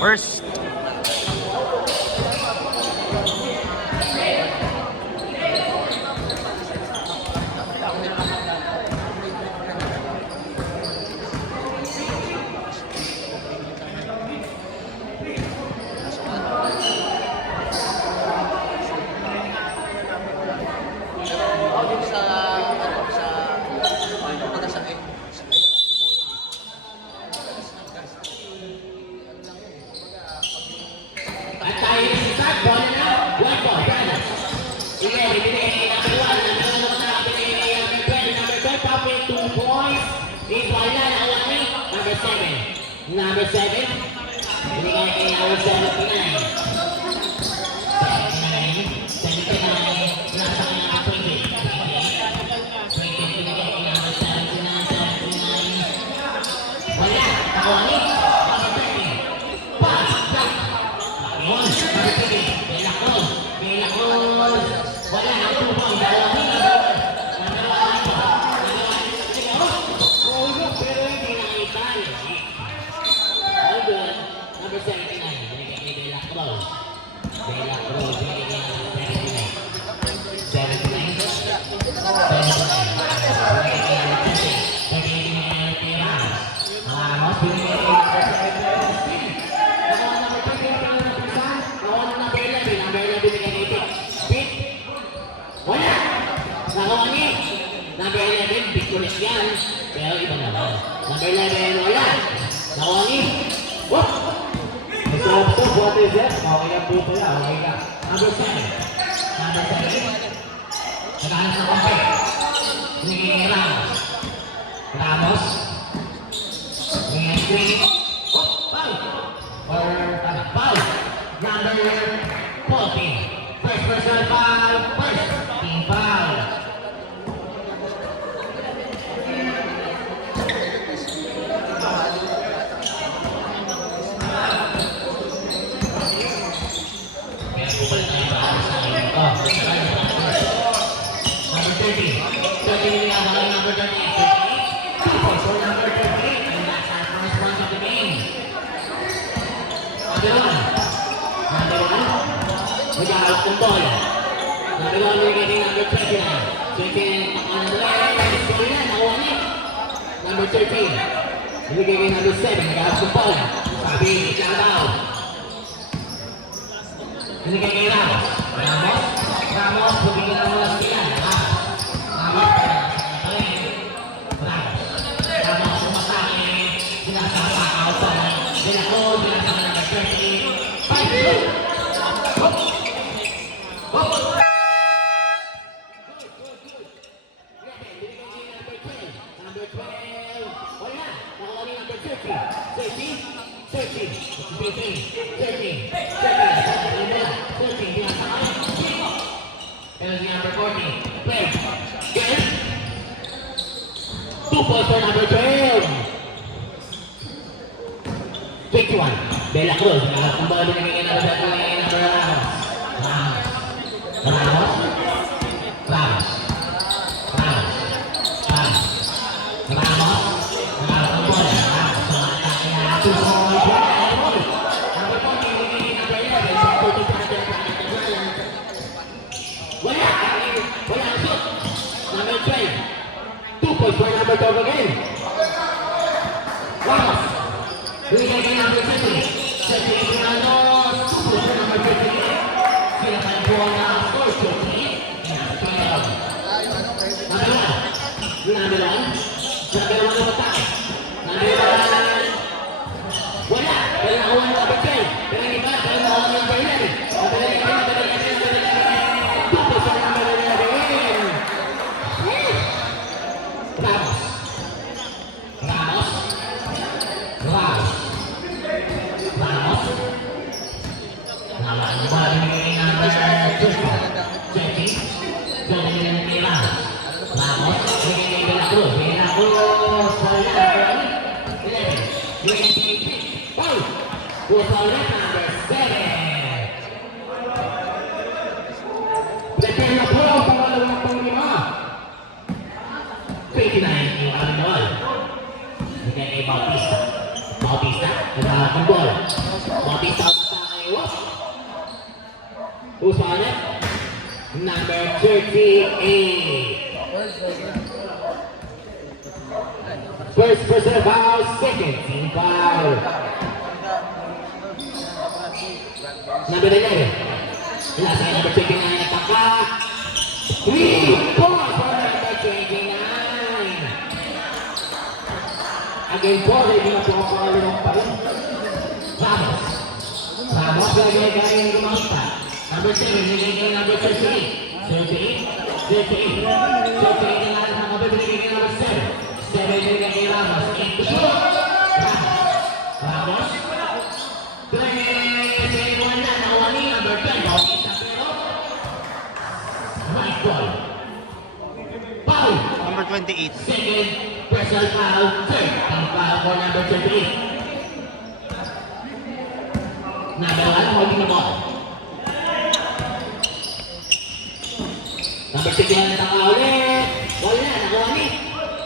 First. Number 7, binigay kay number 79. 79, nasa kanya ang 20. 20, binigay kay number 79, 79. Wala, nakawani. Number 30, pass, block. Yun, number 30, Bela Cruz. Bela Cruz, wala, ang 2 points. Dalawang pero hindi nakita. Number 79, binigay kay Bela Cruz. Bela Cruz, binigay kay number 79. 79. 79. Ramos, binigay kay number 17. Nakuha number 20, nakuha number 11. Number 11, binigay kay Pete. Wala! Nakuha ni number 11, big ulit yan. Pero iba naman. Number 11, wala. Nakuha ni whoop! So, what is that? Okay na po pala. Okay na. Number 7. Number 7. Naghanap ng konti. Binigay kay Ramos. Ramos. Binigay kay whoop! Foul! Or foul. Number 14. First personal foul. First team foul. Number 30. 30 number 30. 2 points for number 30. And that's our first point of the game. Number 1. Number 1. We got out the ball. Number 1, we're getting number 29. 29 on the left. Number 13. We're getting number 7. We got out the ball. Sabi, it's out. Binigay kay Ramos. Ramos, bumigyan ng mga sila. Ramos, Ramos, sumasaki. Sinasaka out pa. Binako, sinasaka ng 30. 5, hop! Hop! Number 12. Wala. Nakuha ni number 30. 30. 30. 13. 13. Penalty number 40. Play. Game. 2 points for number 12. 21. Bela Cruz. Kung ba binigay kay number 12 number Ramos. Ramos. Ramos. Ramos. Ramos. Ramos. Ramos ang bola. Ramos. Sumata kaya 2 points. Number 40. Binigay number 11. Sa 40. Wala! Wala ang shoot! Number 12. 2 points for number 12 again. Ramos! Binigay kay number 30. 30 Fernando. 2 points for number 30. Sila pa rin po na score 30. And 12. Number 1. Number 1. Number 1 na matake. Number 1. Wala! Pero nakuha ng number 12. Pero iba, pero nakuha ng number 11. Number 11. Ramos. Ramos. Ramos. Ramos. Ramos. Balik number 20. 20 kay Ramos. Ramos. Bigay kay Bela Cruz. Bela Cruz. Wala. 11. 28. Foul. Foul number 7. Prepare na po ang pangalawang panglima. 29 yung aming ball. Bigay kay Bautista. Bautista. Naghahanap ng ball. Bautista out sa Iwas. Who's on it? Number 38. First personal foul, second team foul. Number 11. Nasa number 29 na taka. 3 points for number 29. Again po, hindi na po ako pangalawang pa rin. Ramos. Ramos, lagay yung gumamita. Number 7, nilagay kay number 38. 38 na natin ang kapit, nilagay kay number 7. 7 nilagay kay Ramos. 8 to shoot. Ramos. Play 1 na, nawali number 10. Bautista pero. Right ball. Foul. Number 28. Second personal foul. Third team foul for number 38. Number 1, holding the ball. Number 6 na nataka ulit. Ball na, nakuha ni.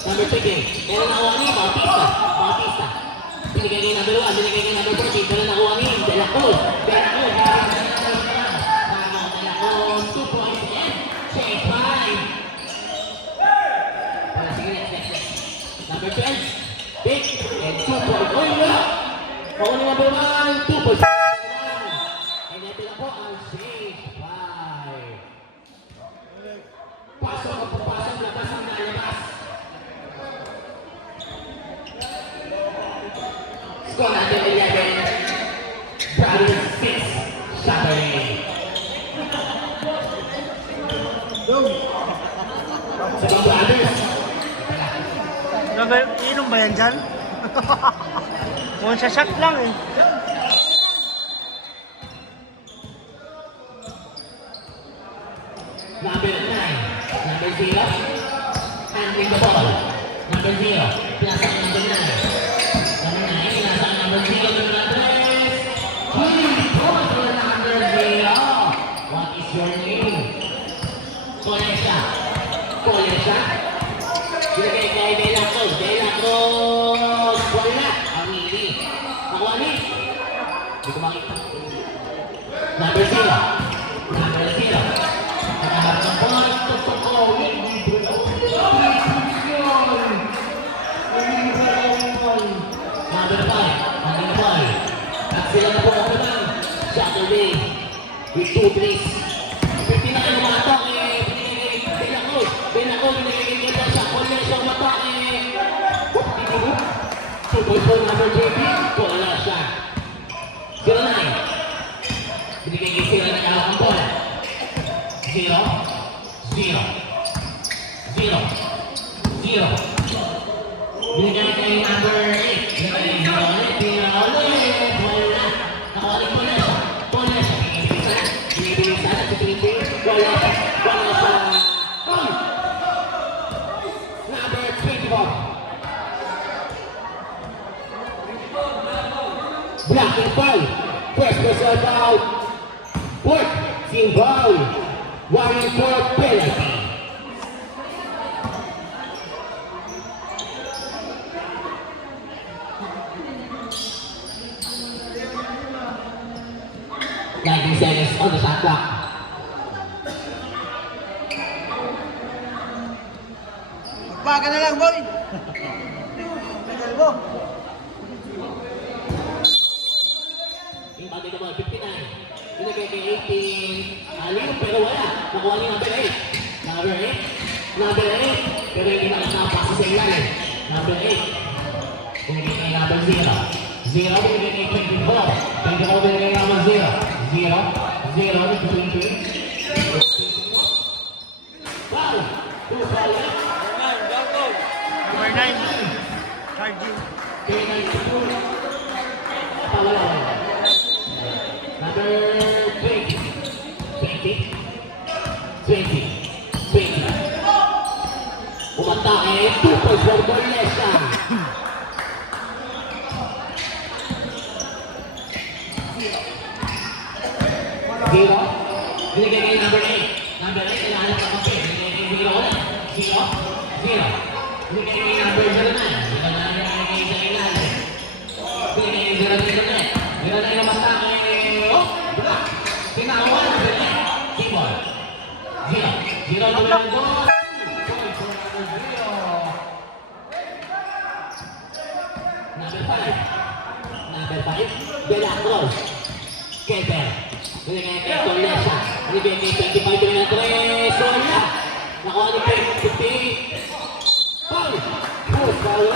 Number 6. Pero nakuha ni, Bautista. Binigay kay number 1, binigay kay number 14. Pero nakuha ni, De La Cruz. De La Cruz, 2 points and change 5. Para sige, next. Number 12, big and 2 points. Uy, wala! Kung number 1, 2 points. And ito na po ang change 5. Pasok ang papasok, labas ang nalabas. Score natin 11. Brothers 6. Saturday. Sa Brothers. Inom ba yan dyan? Mukhang sa shot lang eh. Number 9. Number 0. Handling the ball. Number 0. Pinasa ang number 9. Number 9. Pinasa ang number 0. Number address. 3 points for number 0. What is your name? Colesha. Ilagay kay De La Cruz. Wala. Amili. Nakuha ni. Hindi ko makita. Number 0. Number 0. Nakaharap ng ball. Number 5. At sila na po ako lang. Saturday. With 2 threes. 50 na kayo matok eh. Binigay kay De La Cruz. Binigay kay Colesha. Colesha matok eh. 2 points for number 20. Colesha. 09. Binigay kay sila na kalak ang bola. 0. Binigay kay number 8. Wala. Nakawalik mo na siya. Binibilis na sa Pilipin. Wala siya. Number 24. Blocking foul. First personal foul. Fourth team foul. 1-4 penalty. Nineteen seconds on the shot clock. Magbaga na lang, boy! Tagal mo! Yung bagay na ball, 59. Binigay kay 18. Aliw, pero wala. Nakuha ni number 8. Number 8. Pero hindi nakasama sa ilalim. Number 8. Binigay kay number 0. Binigay kay 24. 24 binigay kay number 0. 0. Between 2. Foul. 2 foul. Number 9. Charging. Kay 92. Pawala. Number 20. 20. Umata eh, 2 points for Colesha. Zero. Binigay kay number 8. Number 8, kailangan sa kapit. Binigay kay 0 ulit. 0. Binigay kay number 09. Binigay kay sa ilalim. Binigay kay Zero na. Zero na yung matake. Oh, block. Tinawan na rin. Simon. Zero. Zero na lang doon. Number 5. De La Cruz. Keter. Binigay kay Tolesa. Binigay kay 25 na 3. Sonia. Nakuha ni Peg. 50. Foul. Push. Foul.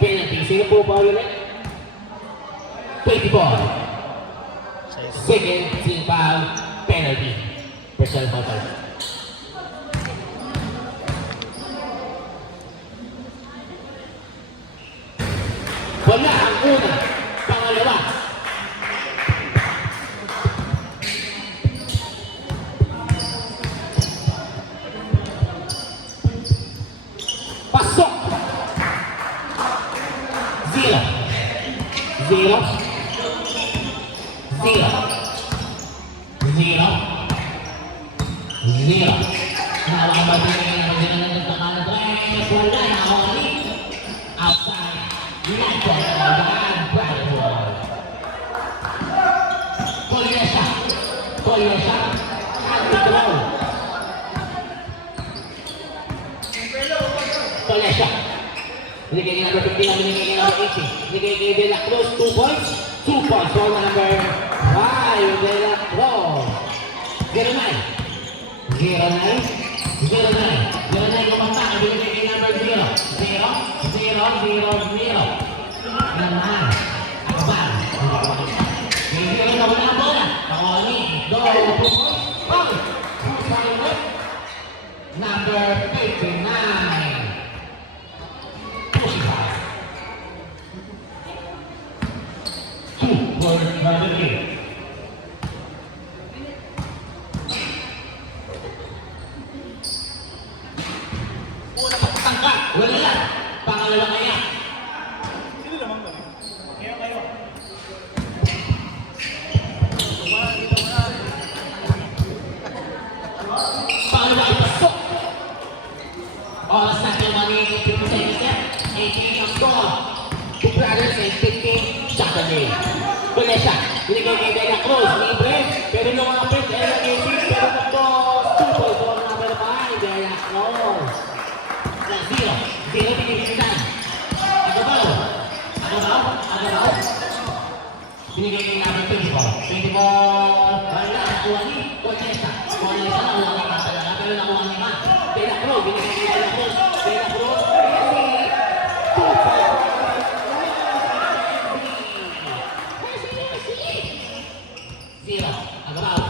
Penalty. Sino po foul ulit? 24. Second team foul. Penalty. Personal foul. Wala ang una, pangalawa. Pasok. Zero. Zero. Zero. Zero. Zero. Nakakabati na yung nagkakalat. Wala na ako outside. Tolesa. Anti-control. Tolesa. Binigay kay number 15, binigay kay number 18. Binigay kay De La Cruz, 2 points. 2 points for number 5, De La Cruz. 0-9. 0-9. 0-9. 0-9 kumanta. Binigay kay number 0. 0-0-0-0. Naman. Akbar. Binigay na wala ang bola. Pakoni. Go. 2 points. Foul. Number 59. Wala lang. Pangalawa kaya. Pangalawa ay pasok. Oras na naman ni 50 seconds left. 18 ang score. Two brothers and 15 Saturday. Wala siya. Binigay kay De La Cruz. Libre. Pero lumapit. Pero nagpo. Super for number 5. De La Cruz. Zero. Zero pinigilitan. Agabaw. Binigay kay number 24. 24. Wala. Nakuha ni Cortesa. Cortesa nakuha ni Matalaga. Pero nakuha ni Mat. De La Cruz. Binigay kay De La Cruz. De La Cruz. Zero. Agabaw.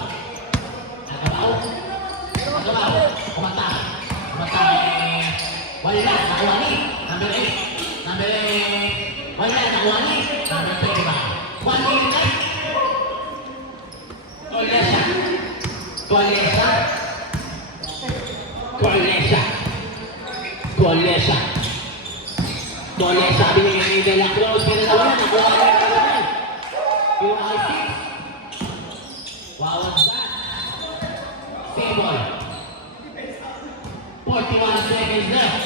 Kumanta. Wala, nakuha ni number 8. Wala, nakuha ni number 25. 1 minute left. Tolesa, binigay ni De La Cruz. Pero nakuha ni naman. Yung I6. Wow, what's that? Simon. 41 seconds left.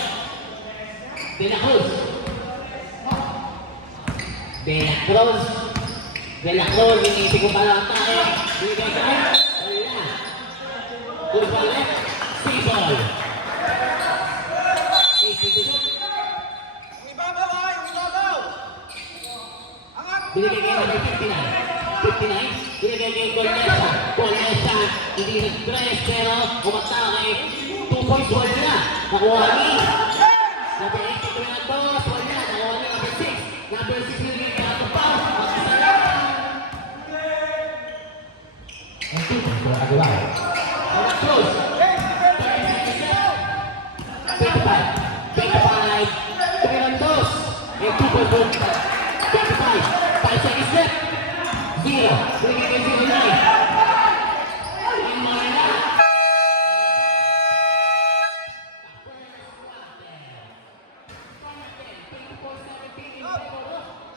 De La Cruz. Iniisip ko pala ang tayo. Binigay ka rin. Wala. Kurva left. Simon. 8-2. Binigay kayo ng 59. Binigay kayo Cortesa. Hindi nag-press pero umatake. 2 points wala na. Nakuha ni number 83 na to. Wala. Nakuha ni number 6. Number 6 binigay kayo ng foul. Ang 2 points wala kagawa. Ang close. 25. 2 points. 25. 5 seconds left. 0. Binigay kayo 0-9.